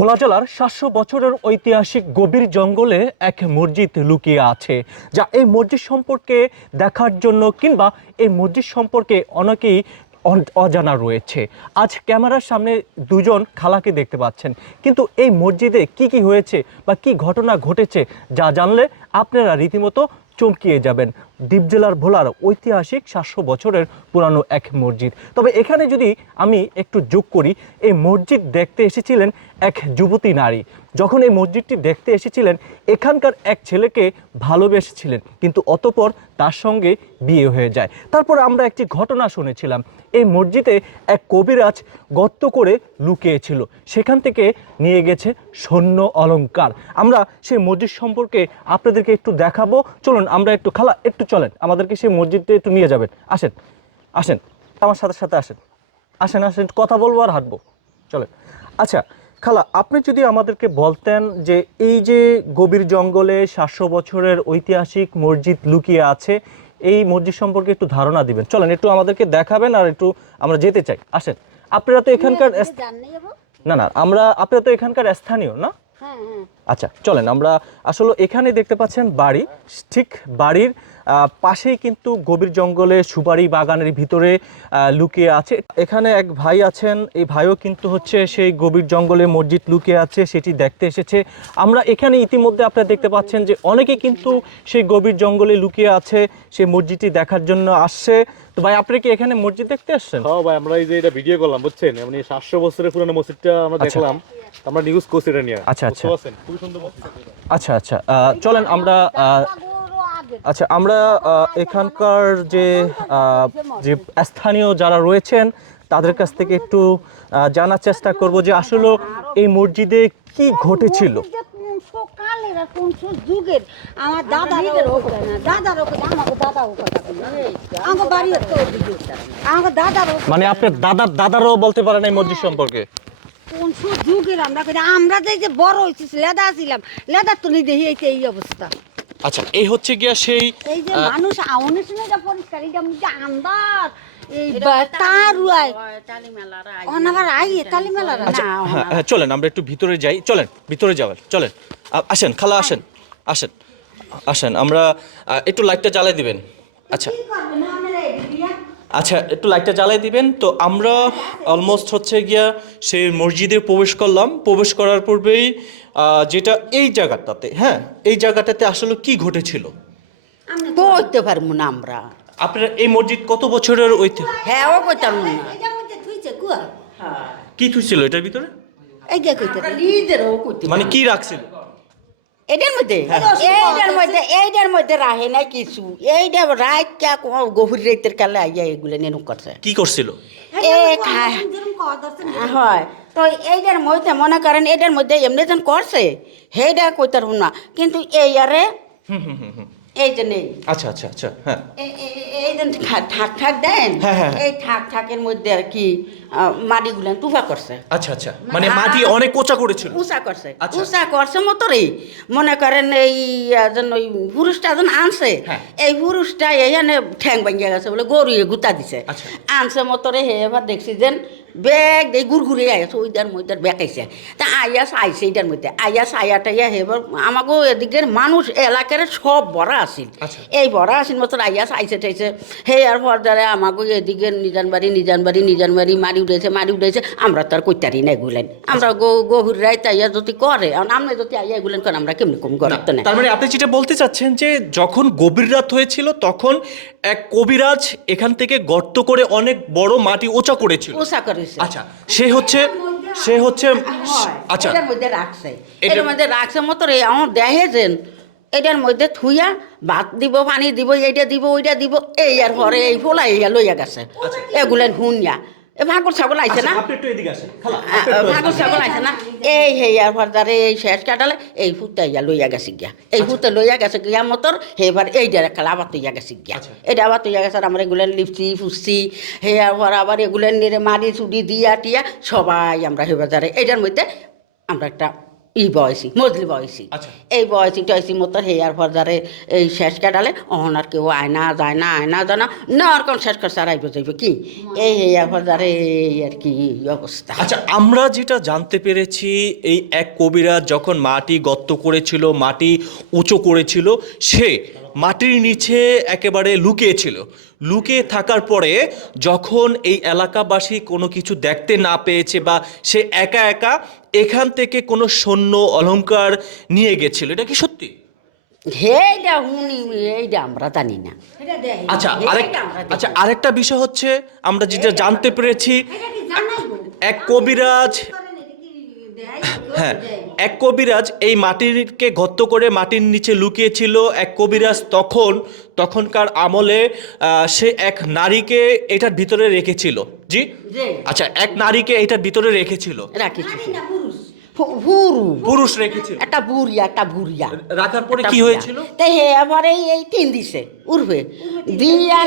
ভোলা জেলার সাতশো বছরের ঐতিহাসিক গভীর জঙ্গলে এক মসজিদ লুকিয়ে আছে, যা এই মসজিদ সম্পর্কে দেখার জন্য কিংবা এই মসজিদ সম্পর্কে অনেকেই অজানা রয়েছে। আজ ক্যামেরার সামনে দুজন খালাকে দেখতে পাচ্ছেন। কিন্তু এই মসজিদে কি কি হয়েছে বা কি ঘটনা ঘটেছে, যা জানলে আপনারা রীতিমতো চমকিয়ে যাবেন। দ্বীপ জেলার ভোলার ঐতিহাসিক সাতশো বছরের পুরানো এক মসজিদ। তবে এখানে যদি আমি একটু যোগ করি, এই মসজিদ দেখতে এসেছিলেন এক যুবতী নারী। যখন এই মসজিদটি দেখতে এসেছিলেন, এখানকার এক ছেলেকে ভালোবেসেছিলেন, কিন্তু অতপর তার সঙ্গে বিয়ে হয়ে যায়। তারপর আমরা একটি ঘটনা শুনেছিলাম। এই মসজিদে এক কবিরাজ গর্ত করে লুকিয়েছিল। সেখান থেকে নিয়ে গেছে সৈন্য অলঙ্কার আমরা সেই মসজিদ সম্পর্কে আপনাদেরকে একটু দেখাবো। চলুন, আমরা একটু খালা, একটু চলেন আমাদেরকে সেই মসজিদে একটু নিয়ে যাবেন। আসেন আসেন আমার সাথে সাথে আসেন। আসেন আসেন কথা বলব আর হাঁটবো। চলেন। আচ্ছা খালা আপনি যদি আমাদেরকে বলতেন যে এই যে গভীর জঙ্গলে সাতশো বছরের ঐতিহাসিক মসজিদ লুকিয়ে আছে এই মসজিদ সম্পর্কে একটু ধারণা দিবেন। চলেন একটু আমাদেরকে দেখাবেন আর একটু আমরা যেতে চাই। আসেন আপনারা তো এখানকার না না আমরা আপনারা তো এখানকার স্থানীয় না? আচ্ছা চলেন আমরা আসলে এখানে দেখতে পাচ্ছেন বাড়ি। ঠিক বাড়ির আহ, পাশেই কিন্তু গভীর জঙ্গলে সুপারি বাগানের ভিতরে আহ, লুকিয়ে আছে। এখানে এক ভাই আছেন এই ভাইও কিন্তু হচ্ছে সেই গভীর জঙ্গলে মসজিদ লুকিয়ে আছে সেটি দেখতে এসেছে। আমরা এখানে ইতিমধ্যে আপনারা দেখতে পাচ্ছেন যে অনেকে কিন্তু সেই গভীর জঙ্গলে লুকিয়ে আছে সেই মসজিদটি দেখার জন্য আসছে। তো ভাই আপনি কি এখানে মসজিদ দেখতে আসছেন? হ্যাঁ ভাই আমরা এই যে এটা ভিডিও করলাম বুঝছেন? মানে সাতশো বছরের পুরনো মসজিদটা আমরা দেখলাম। আমরা নিউজ করছি এটা নিয়ে। আচ্ছা, আচ্ছা। খুবই সুন্দর আচ্ছা আচ্ছা। চলেন আমরা আচ্ছা আমরা এখানকার যে যে স্থানীয় যারা রয়েছেন তাদের কাছ থেকে একটু জানার চেষ্টা করব যে আসলে এই মসজিদে কি ঘটেছিল। সকালের কোন যুগের। আমার দাদারও দাদারও আমাকে দাদাও কথা বলে বাড়ি তো দাদারও মানে আপনার দাদার দাদারও বলতে পারেন এই মসজিদ সম্পর্কে? কোন সব যুগের আমরা কই আমরা যে যে বড় লেদা ছিলাম। লেদা তো দেখি এই এই অবস্থা। আচ্ছা এই হচ্ছে গিয়া সেই এই যে মানুষ আউনের শুনে যা পরিষ্কার এই যে না হ্যাঁ হ্যাঁ চলেন আমরা একটু ভিতরে যাই। চলেন ভিতরে যাওয়ার চলেন। আসেন খালা আসেন আসেন। আসেন আমরা একটু লাইটটা জ্বালাই দিবেন। আচ্ছা কি করবে না আমরা এই দিয়া আচ্ছা একটু লাইটটা জ্বালাই দিবেন। তো আমরা অলমোস্ট হচ্ছে গিয়া সেই মসজিদে প্রবেশ করলাম। প্রবেশ করার পূর্বেই যেটা এই জায়গাটাতে হ্যাঁ এই জায়গাটাতে আসলে কি ঘটেছিল? বলতে পারব না আমরা। আপনার এই মসজিদ কত বছরের ঐতিহ্য হ্যাঁ ও কইতাম না। কি ছিল এটার ভিতরে? এই যে কইতে মানে কি রাখছিল? এটার মধ্যে? এইটার মধ্যে এইটার মধ্যে রাহে নাই কিছু? এইটা রাত কে গভীর রাতের কালে আইয়া এগুলো নেনু করছে কি করছিল হয়। তো এইটার মধ্যে মনে করেন এটার মধ্যে এমনি যেন করছে সেইটা কইতার না কিন্তু এই আরে এই যে নেই আচ্ছা আচ্ছা আচ্ছা হ্যাঁ এই যে ঠাক ঠাক দেন হ্যাঁ, হ্যাঁ, হ্যাঁ। এই ঠাক ঠাকের মধ্যে আর কি মাটি গুলেন তুফা করছে আচ্ছা আচ্ছা মানে মাটি অনেক কোচা করেছিল উষা করছে আচ্ছা। উষা করছে মতরে মনে করেন এই যেন ওই পুরুষটা যেন আনছে। এই পুরুষটা এইখানে ঠ্যাং ভাঙ্গিয়া গেছে বলে গরু গুতা দিছে আচ্ছা। আনছে মতরে হে এবার দেখছি যেন ব্যাগ এই গুড়গুড়ে আইয়াছে ওইটার মধ্যে বেকাইছে তা আইয়াস আইছে এইটার মধ্যে আইয়াস আইয়া টাইয়া হেবার আমাকে এদিকের মানুষ এলাকার সব বড়া আসিল। আচ্ছা। এই বড়া আসিল মতো আইয়াস আইছে টাইছে। হে আর পর্দারে আমাকে এদিকে নিজান বাড়ি নিজান বাড়ি নিজান বাড়ি মারি উঠেছে মারি উঠেছে। আমরা তো আর কইতারি না এগুলেন। আমরা গো গভীর রাইতে আইয়া যদি করে আর আমরা যদি আইয়া এগুলেন করে আমরা কেমনি কম করে তো না? তার মানে আপনি যেটা বলতে চাচ্ছেন যে যখন গভীর রাত হয়েছিল তখন এক কবিরাজ এখান থেকে গর্ত করে অনেক বড় মাটি ওচা করেছিল। উষা করেছে আচ্ছা সে হচ্ছে সে হচ্ছে আচ্ছা। এটার মধ্যে রাখছে। এটার- মধ্যে রাখছে মতো রে আমার যেন এটার মধ্যে থুইয়া ভাত দিব পানি দিব এইটা দিব ওইটা দিব এই আর পরে এই ফোলা এই লইয়া গেছে। এগুলেন হুনিয়া এ ভাগর ছাগল আইছে না? আচ্ছা, আপনি একটু এদিকে আসেন খালা, আ, আপনি একটু ভাগর ছাগল আইছে না? এই হে আর পর্দারে এই শেষ কাটালে এই ফুটটা ইয়া লইয়া গেছে গিয়া। এই ফুটে লইয়া গেছে গিয়া মতর হেবার এই ডারে খেলা আবার তৈয়া গেছে গিয়া। আচ্ছা। এটা আবার তৈয়া গেছে আমরা এগুলেন লিপসি ফুসছি হে আর আবার এগুলেন নিরে মারি চুড়ি দিয়া টিয়া সবাই আমরা হেবার যারে এইটার মধ্যে আমরা একটা ই বয়সী মজলি বয়সী। আচ্ছা। এই বয়সী টয়সি মতো হেয়ার ফরদারে এই শেষ কাটালে অহন আর কেউ আয়না যায় না আয়না যায় না না আর কোন শেষ করে সারাইব যাইব কি? এই হেয়ার ফরদারে এই আর কি অবস্থা। আচ্ছা আমরা যেটা জানতে পেরেছি এই এক কবিরা যখন মাটি গর্ত করেছিল মাটি উঁচু করেছিল সে মাটির নিচে একেবারে লুকিয়েছিল। লুকিয়ে থাকার পরে যখন এই এলাকাবাসী কোনো কিছু দেখতে না পেয়েছে বা সে একা একা এখান থেকে কোনো সৈন্য অলংকার নিয়ে গেছিল এটা কি সত্যি? হুনি এইটা আমরা জানি না। আচ্ছা আরেক। আচ্ছা আরেকটা বিষয় হচ্ছে আমরা যেটা জানতে পেরেছি এক কবিরাজ হ্যাঁ এক কবিরাজ এই মাটিরকে গর্ত করে মাটির নিচে লুকিয়েছিল এক কবিরাজ তখন তখনকার আমলে সে এক নারীকে এটার ভিতরে রেখেছিল। জি? আচ্ছা এক নারীকে এটার ভিতরে রেখেছিল। পুরুষ? রেখেছিল। একটা বুড়িয়া একটা বুড়িয়া রাখার পরে কি হয়েছিল? তাই হে আবার এই এই তিন দিছে। উড়বে দিয়া